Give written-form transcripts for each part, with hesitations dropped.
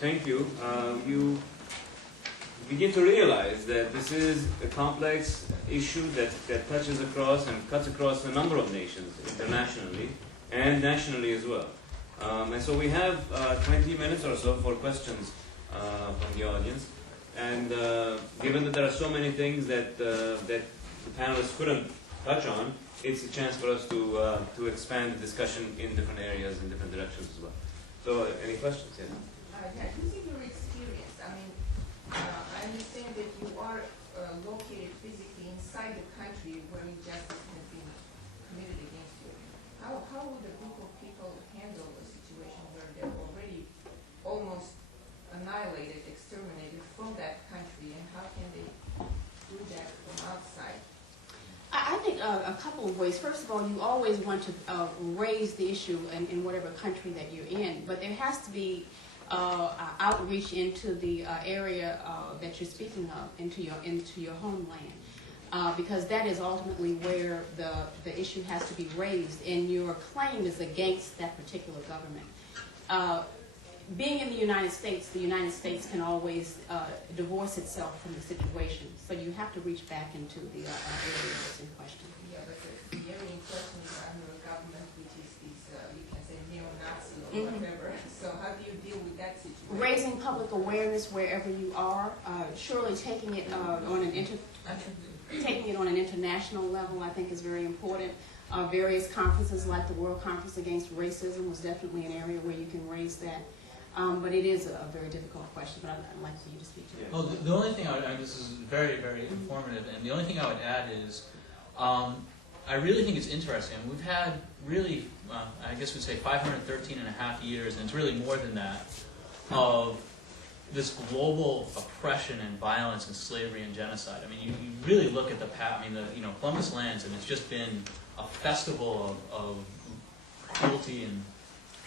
thank you. You begin to realize that this is a complex issue that touches across and cuts across a number of nations internationally and nationally as well. And so we have 20 minutes or so for questions from the audience. And given that there are so many things that the panelists couldn't touch on, it's a chance for us to expand the discussion in different areas, in different directions as well. So, any questions? Yeah. Yeah, using your experience, I mean, I understand that you are located physically inside the country where injustice has been committed against you. How would a group of people handle a situation where they're already almost annihilated, exterminated from that country, and how can they do that from outside? I think a couple of ways. First of all, you always want to raise the issue in whatever country that you're in, but there has to be outreach into the area that you're speaking of, into your homeland, because that is ultimately where the issue has to be raised, and your claim is against that particular government. Being in the United States can always divorce itself from the situation. So you have to reach back into the area that's in question. Yeah, but the area in question is under a government which is you can say neo-Nazi or whatever. So how do you deal with that situation? Raising public awareness wherever you are, surely taking it on an international level, I think, is very important. Various conferences like the World Conference Against Racism was definitely an area where you can raise that. But it is a very difficult question, but I'd like for you to speak to it. Well, the only thing I would, this is very, very informative, and the only thing I would add is, I really think it's interesting. We've had really, I guess we'd say 513 and a half years, and it's really more than that, of this global oppression and violence and slavery and genocide. I mean, you really look at the past, I mean, Columbus lands, and it's just been a festival of cruelty and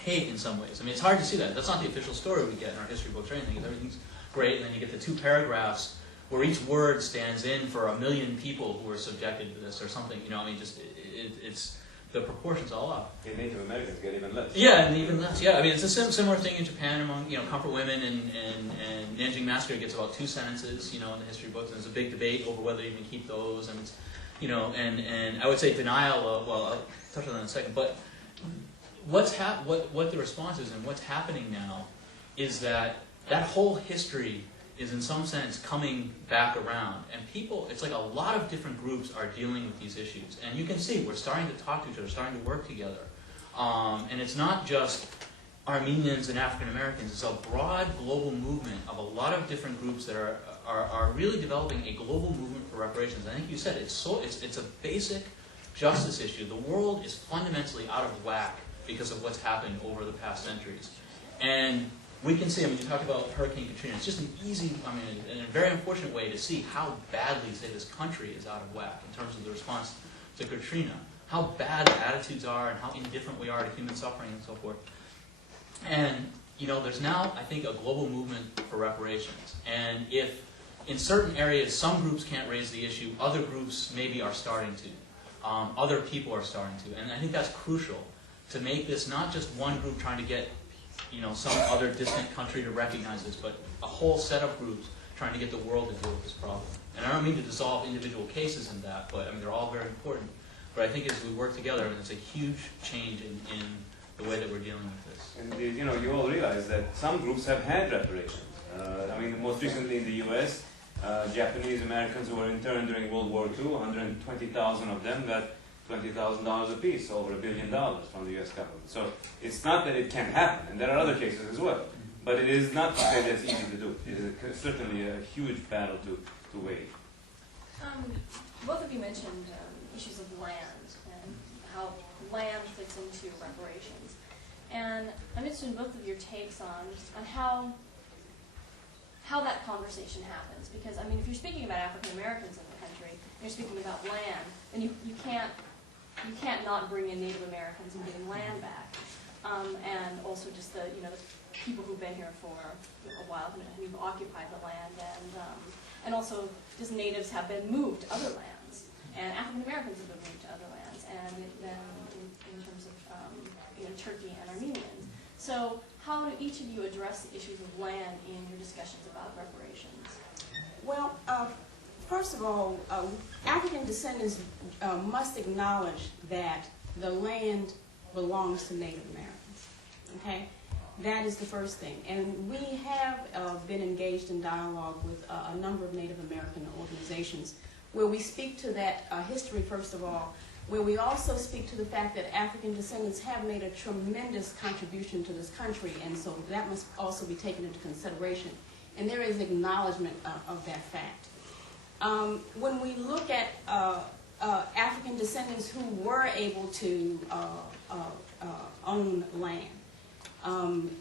hate in some ways. I mean, it's hard to see that. That's not the official story we get in our history books or anything. Everything's great, and then you get the 2 paragraphs where each word stands in for 1 million people who were subjected to this or something. I mean, just it's the proportions all off. In Native Americans get even less. Yeah, and even less. Yeah, I mean, it's a similar thing in Japan among comfort women, and Nanjing Massacre gets about 2 sentences, in the history books, and there's a big debate over whether to even keep those, and it's, and I would say denial of, well, I'll touch on that in a second, but what the response is and what's happening now is that whole history is in some sense coming back around, and people, it's like a lot of different groups are dealing with these issues, and you can see we're starting to talk to each other, starting to work together, and it's not just Armenians and African Americans, it's a broad global movement of a lot of different groups that are really developing a global movement for reparations. I think you said it's a basic justice issue. The world is fundamentally out of whack because of what's happened over the past centuries. And we can see, I mean, you talked about Hurricane Katrina. It's just an easy, I mean, and a very unfortunate way to see how badly, say, this country is out of whack in terms of the response to Katrina. How bad the attitudes are and how indifferent we are to human suffering and so forth. And, there's now, I think, a global movement for reparations. And if in certain areas some groups can't raise the issue, other groups maybe are starting to. Other people are starting to. And I think that's crucial, to make this not just one group trying to get, some other distant country to recognize this, but a whole set of groups trying to get the world to deal with this problem. And I don't mean to dissolve individual cases in that, but I mean, they're all very important. But I think as we work together, it's a huge change in the way that we're dealing with this. And you all realize that some groups have had reparations. I mean, most recently in the U.S., Japanese Americans who were interned during World War II, 120,000 of them got $20,000 apiece, over $1 billion from the U.S. government. So it's not that it can't happen, and there are other cases as well. But it is not to say that it's easy to do. It is certainly a huge battle to wage. Both of you mentioned issues of land and how land fits into reparations. And I'm interested in both of your takes on how that conversation happens. Because, I mean, if you're speaking about African Americans in the country, and you're speaking about land, then you can't not bring in Native Americans and getting land back. And also just the people who've been here for a while and who've occupied the land, and also just natives have been moved to other lands, and African Americans have been moved to other lands, and then in terms of Turkey and Armenians. So how do each of you address the issues of land in your discussions about reparations? Well, first of all, African descendants must acknowledge that the land belongs to Native Americans. Okay? That is the first thing. And we have been engaged in dialogue with a number of Native American organizations where we speak to that history, first of all, where we also speak to the fact that African descendants have made a tremendous contribution to this country, and so that must also be taken into consideration. And there is acknowledgement of that fact. When we look at African descendants who were able to own land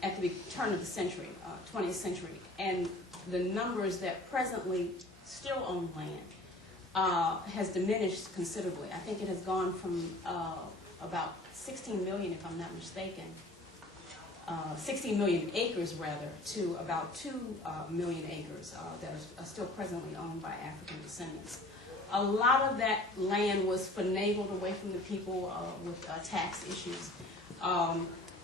at the turn of the century, 20th century, and the numbers that presently still own land has diminished considerably. I think it has gone from about 16 million, if I'm not mistaken, 16 million acres rather, to about 2 million acres that are still presently owned by African descendants. A lot of that land was finagled away from the people with tax issues.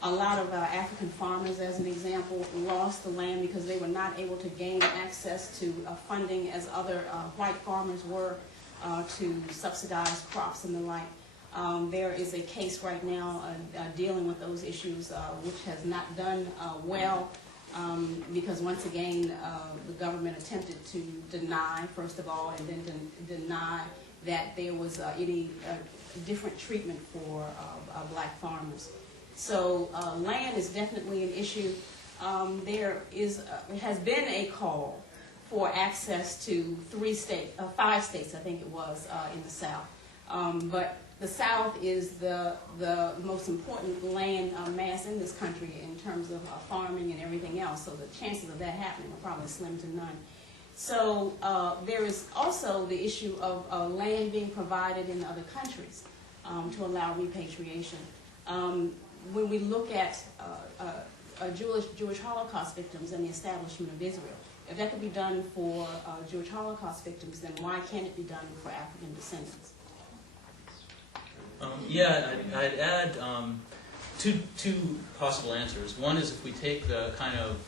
A lot of African farmers, as an example, lost the land because they were not able to gain access to funding as other white farmers were to subsidize crops and the like. There is a case right now dealing with those issues which has not done well because once again the government attempted to deny, first of all, and then deny that there was any different treatment for black farmers. So land is definitely an issue. There has been a call for access to 5 states, I think it was, in the South. But the South is the most important land mass in this country in terms of farming and everything else. So the chances of that happening are probably slim to none. So there is also the issue of land being provided in other countries to allow repatriation. When we look at Jewish Holocaust victims and the establishment of Israel, if that could be done for Jewish Holocaust victims, then why can't it be done for African descendants? I'd add two possible answers. One is if we take the kind of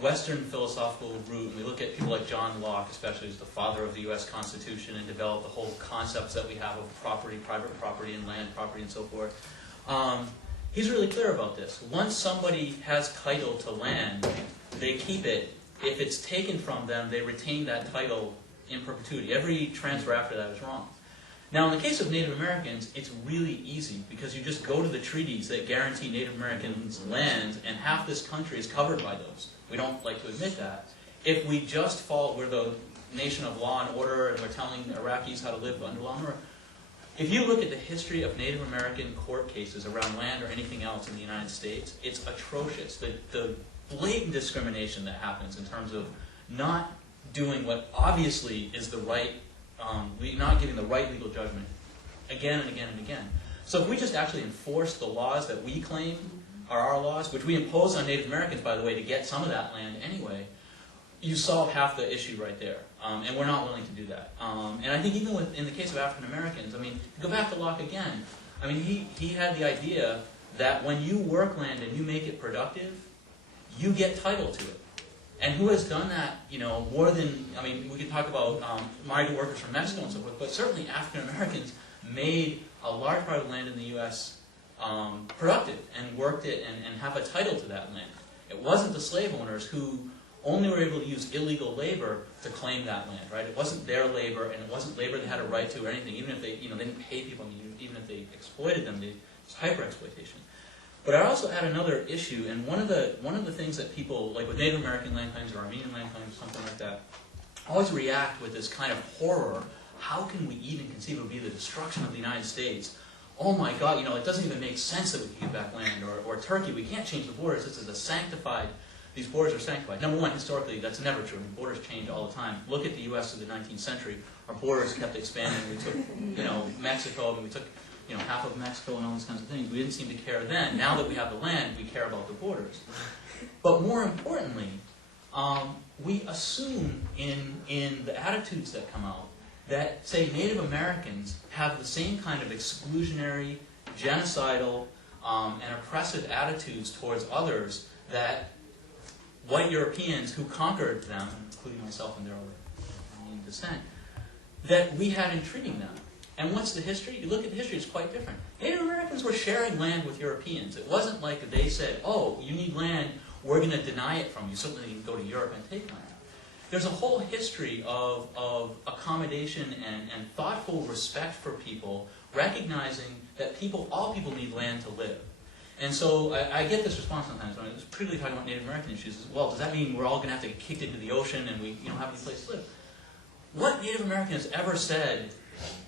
Western philosophical route and we look at people like John Locke, especially as the father of the U.S. Constitution, and develop the whole concepts that we have of property, private property, and land property, and so forth. He's really clear about this. Once somebody has title to land, they keep it. If it's taken from them, they retain that title in perpetuity. Every transfer after that is wrong. Now, in the case of Native Americans, it's really easy because you just go to the treaties that guarantee Native Americans land, and half this country is covered by those. We don't like to admit that. If we just we're the nation of law and order, and we're telling Iraqis how to live under law and order. If you look at the history of Native American court cases around land or anything else in the United States, it's atrocious. The blatant discrimination that happens in terms of not doing what obviously is the right, not giving the right legal judgment again and again and again. So if we just actually enforce the laws that we claim are our laws, which we impose on Native Americans, by the way, to get some of that land anyway, you solve half the issue right there. And we're not willing to do that. And I think even in the case of African Americans, I mean, go back to Locke again. I mean, he had the idea that when you work land and you make it productive, you get title to it. And who has done that, more than, I mean, we can talk about migrant workers from Mexico and so forth, but certainly African Americans made a large part of the land in the U.S. Productive and worked it and have a title to that land. It wasn't the slave owners who only were able to use illegal labor to claim that land, right? It wasn't their labor, and it wasn't labor they had a right to or anything, even if they, they didn't pay people, I mean, even if they exploited them, it's hyper-exploitation. But I also add another issue, and one of the things that people, like with Native American land claims or Armenian land claims, something like that, always react with this kind of horror. How can we even conceive it would be the destruction of the United States? Oh my God, it doesn't even make sense that we can give back land, or Turkey, we can't change the borders. This is a sanctified, these borders are sanctified. Number one, historically, that's never true. I mean, borders change all the time. Look at the U.S. of the 19th century. Our borders kept expanding. We took, Mexico, and we took, half of Mexico and all these kinds of things. We didn't seem to care then. Now that we have the land, we care about the borders. But more importantly, we assume in the attitudes that come out that, say, Native Americans have the same kind of exclusionary, genocidal, and oppressive attitudes towards others that white Europeans who conquered them, including myself in their Armenian descent, that we had in treating them. And what's the history? You look at the history, it's quite different. Native Americans were sharing land with Europeans. It wasn't like they said, oh, you need land, we're going to deny it from you. Certainly you can go to Europe and take land. There's a whole history of accommodation and thoughtful respect for people, recognizing that all people need land to live. And so I get this response sometimes when I'm particularly talking about Native American issues. Is, well, does that mean we're all going to have to get kicked into the ocean and we don't have any place to live? What Native American has ever said,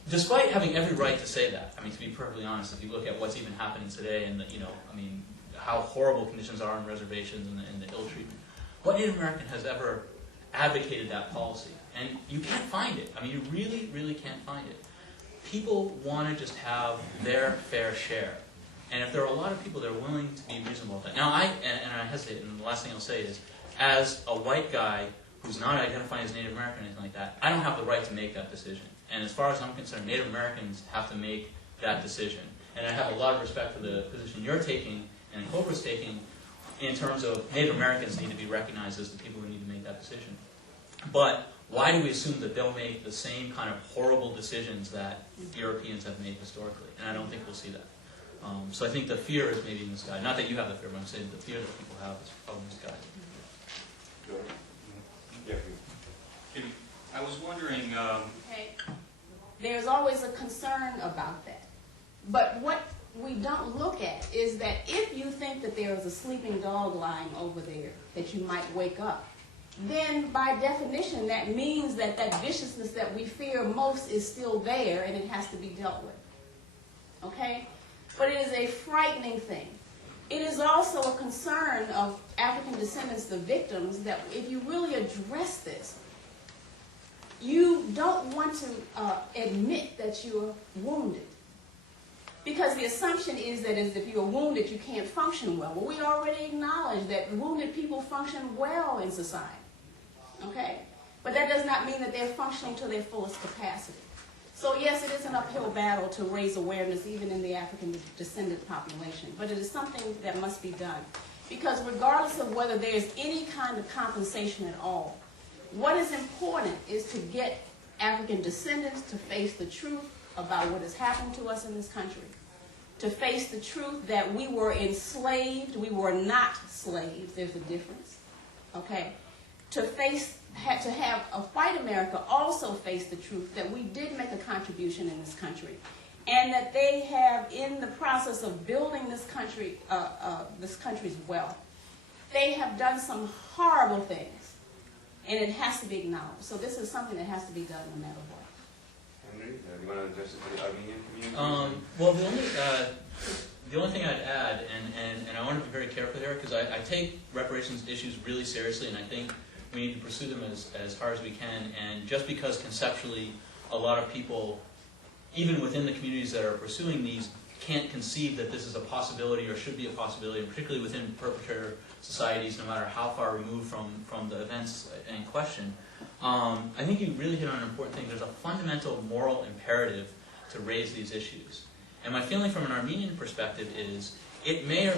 despite having every right to say that, I mean, to be perfectly honest, if you look at what's even happening today and how horrible conditions are on reservations and the ill treatment, what Native American has ever advocated that policy? And you can't find it. I mean, you really, really can't find it. People want to just have their fair share. And if there are a lot of people that are willing to be reasonable with that. Now, I hesitate, and the last thing I'll say is, as a white guy who's not identifying as Native American or anything like that, I don't have the right to make that decision. And as far as I'm concerned, Native Americans have to make that decision. And I have a lot of respect for the position you're taking and Cobra's taking in terms of Native Americans need to be recognized as the people who need to make that decision. But why do we assume that they'll make the same kind of horrible decisions that Europeans have made historically? And I don't think we'll see that. So I think the fear is maybe misguided. Not that you have the fear, but I'm saying the fear that people have is probably misguided. I was wondering... There's always a concern about that. But what we don't look at is that if you think that there is a sleeping dog lying over there that you might wake up, then by definition that means that that viciousness that we fear most is still there and it has to be dealt with. Okay? But it is a frightening thing. It is also a concern of African descendants, the victims, that if you really address this, you don't want to admit that you're wounded. Because the assumption is that if you're wounded, you can't function well. Well, we already acknowledge that wounded people function well in society. Okay? But that does not mean that they're functioning to their fullest capacity. So yes, it is an uphill battle to raise awareness even in the African descendant population. But it is something that must be done. Because regardless of whether there's any kind of compensation at all, what is important is to get African descendants to face the truth about what has happened to us in this country. To face the truth that we were enslaved, we were not slaves, there's a difference. Okay? To have a white America also face the truth that we did make a contribution in this country. And that they have, in the process of building this country's wealth, they have done some horrible things. And it has to be acknowledged. So this is something that has to be done no matter what. Henry, do you want to address it to the Armenian community? Well, the only thing I'd add, and I want to be very careful here, because I take reparations issues really seriously, and I think we need to pursue them as hard as we can. And just because conceptually a lot of people, even within the communities that are pursuing these, can't conceive that this is a possibility or should be a possibility, and particularly within perpetrator societies, no matter how far removed from the events in question, I think you really hit on an important thing. There's a fundamental moral imperative to raise these issues. And my feeling from an Armenian perspective is, it may,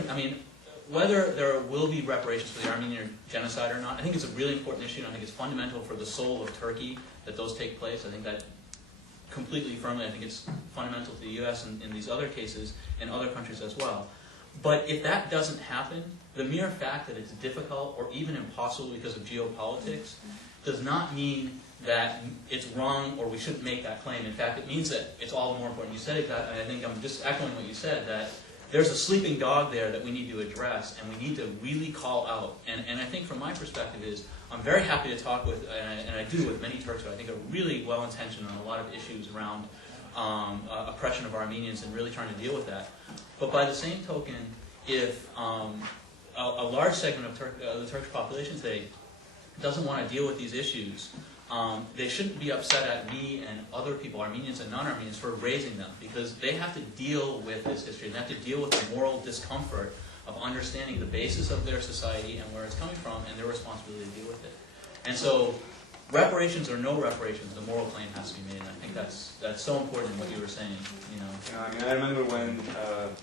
whether there will be reparations for the Armenian genocide or not, I think it's a really important issue, and I think it's fundamental for the soul of Turkey that those take place. I think that completely firmly, I think it's fundamental to the U.S. and in these other cases and other countries as well. But if that doesn't happen, the mere fact that it's difficult or even impossible because of geopolitics does not mean that it's wrong or we shouldn't make that claim. In fact, it means that it's all the more important. You said it, and I think I'm just echoing what you said, that there's a sleeping dog there that we need to address, and we need to really call out. And I think from my perspective is, I'm very happy to talk with, and I do with many Turks who I think are really well-intentioned on a lot of issues around oppression of Armenians and really trying to deal with that. But by the same token, if a large segment of the Turkish population today doesn't want to deal with these issues, they shouldn't be upset at me and other people, Armenians and non-Armenians, for raising them, because they have to deal with this history, and they have to deal with the moral discomfort of understanding the basis of their society and where it's coming from, and their responsibility to deal with it. And so reparations or no reparations, the moral claim has to be made. And I think that's so important in what you were saying. You know. I mean, I remember when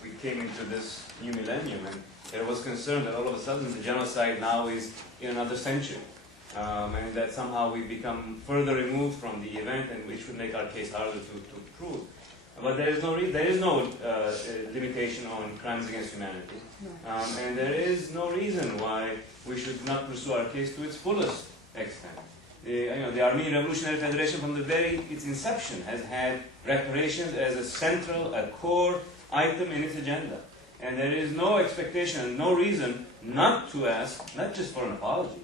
we came into this new millennium, and there was concern that all of a sudden the genocide now is in another century, and that somehow we become further removed from the event, and which would make our case harder to prove. But there is no limitation on crimes against humanity, and there is no reason why we should not pursue our case to its fullest extent. The Armenian Revolutionary Federation, from its inception, has had reparations as a central, a core item in its agenda. And there is no expectation, no reason not to ask, not just for an apology,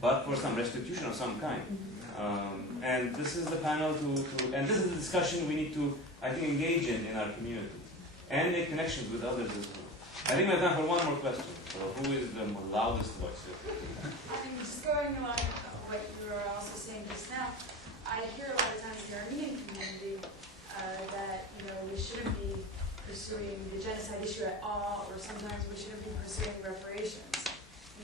but for some restitution of some kind. And this is the panel and this is the discussion we need to, I think, engage in our community, and make connections with others as well. I think we have time for one more question. So who is the loudest voice here? Just going along what you were also saying just now, I hear a lot of times in the Armenian community that we shouldn't be pursuing the genocide issue at all, or sometimes we shouldn't be pursuing reparations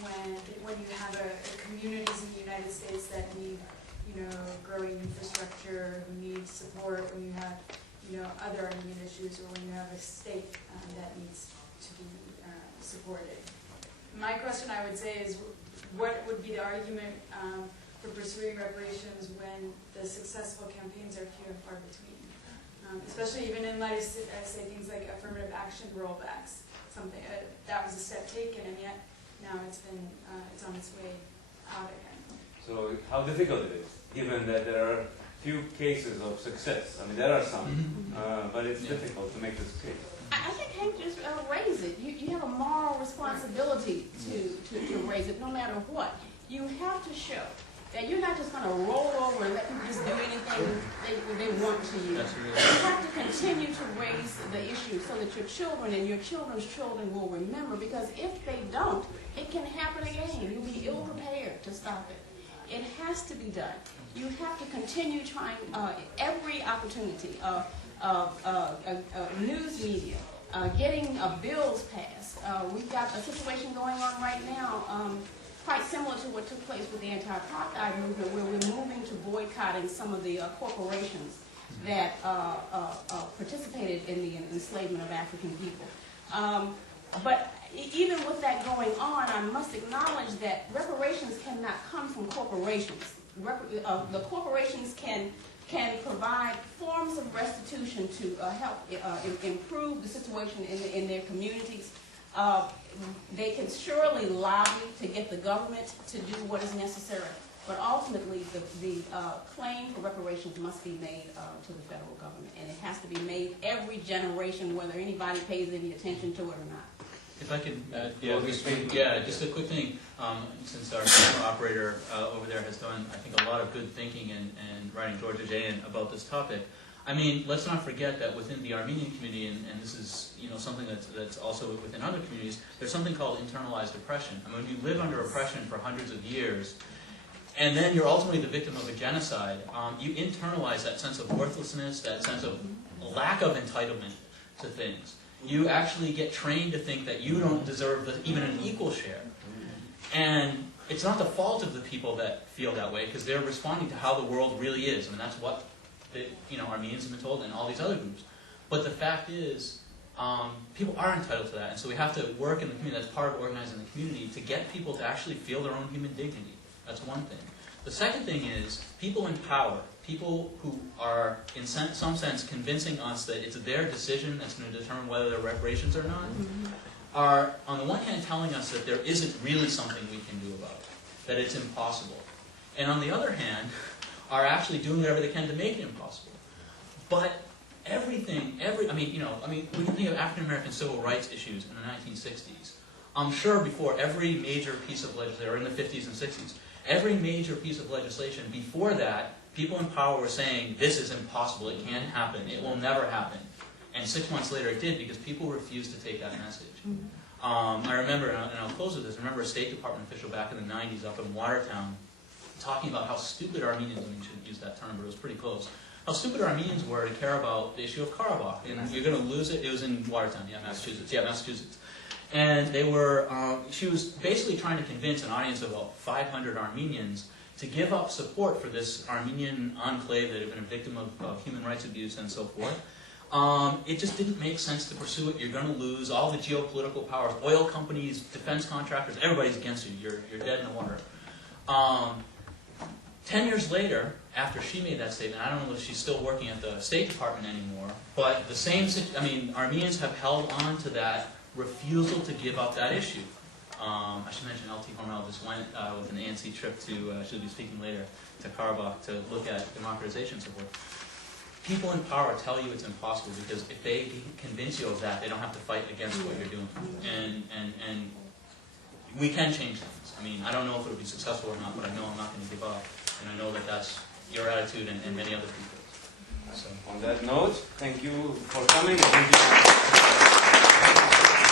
when you have communities in the United States that need growing infrastructure, who need support, when you have other Armenian issues, or when you have a state that needs to be supported. My question, I would say, is what would be the argument for pursuing reparations when the successful campaigns are few and far between? Especially even in light of, say, things like affirmative action rollbacks. Something that was a step taken, and yet now it's on its way out again. So how difficult it is, given that there are few cases of success. I mean, there are some, but it's difficult to make this case. I think Hank just raised it. You have a moral responsibility to raise it, no matter what. You have to show that you're not just going to roll over and let people just do anything they want to you. You have to continue to raise the issue so that your children and your children's children will remember, because if they don't, it can happen again. You'll be ill-prepared to stop it. It has to be done. You have to continue trying every opportunity, news media, getting bills passed. We've got a situation going on right now quite similar to what took place with the anti-apartheid movement, where we're moving to boycotting some of the corporations that participated in the enslavement of African people. But even with that going on, I must acknowledge that reparations cannot come from corporations. The corporations can provide forms of restitution to help improve the situation in their communities. They can surely lobby to get the government to do what is necessary, but ultimately the claim for reparations must be made to the federal government, and it has to be made every generation, whether anybody pays any attention to it or not. If I could, just a quick thing. Since our camera operator over there has done, I think, a lot of good thinking and writing, Georgia Jayan, about this topic. I mean, let's not forget that within the Armenian community, and this is something that's also within other communities, there's something called internalized oppression. I mean, when you live under oppression for hundreds of years, and then you're ultimately the victim of a genocide, you internalize that sense of worthlessness, that sense of lack of entitlement to things. You actually get trained to think that you don't deserve even an equal share. And it's not the fault of the people that feel that way, because they're responding to how the world really is. I mean, that's what Armenians have been told, and all these other groups. But the fact is, people are entitled to that, and so we have to work in the community. That's part of organizing the community, to get people to actually feel their own human dignity. That's one thing. The second thing is, people in power, people who are, in some sense, convincing us that it's their decision that's going to determine whether there are reparations or not, are, on the one hand, telling us that there isn't really something we can do about it, that it's impossible. And on the other hand, are actually doing whatever they can to make it impossible. But everything, we can think of African American civil rights issues in the 1960s. I'm sure before every major piece of legislation, or in the 50s and 60s, every major piece of legislation before that, people in power were saying, this is impossible, it can't happen, it will never happen. And 6 months later it did, because people refused to take that message. I remember, and I'll close with this, I remember a State Department official back in the 90s up in Watertown talking about how stupid Armenians, I mean, shouldn't use that term, but it was pretty close, how stupid Armenians were to care about the issue of Karabakh. And you're going to lose it. It was in Watertown, Massachusetts. And they were, she was basically trying to convince an audience of about 500 Armenians to give up support for this Armenian enclave that had been a victim of human rights abuse and so forth. It just didn't make sense to pursue it. You're going to lose all the geopolitical powers, oil companies, defense contractors, everybody's against you. You're dead in the water. 10 years later, after she made that statement, I don't know if she's still working at the State Department anymore, but the same, I mean, Armenians have held on to that refusal to give up that issue. I should mention LT Hormel just went with an ANC trip to, she'll be speaking later, to Karabakh to look at democratization support. People in power tell you it's impossible because if they convince you of that, they don't have to fight against what you're doing. And we can change things. I mean, I don't know if it'll be successful or not, but I know I'm not going to give up. And I know that that's your attitude and many other people's. So. On that note, thank you for coming. And thank you.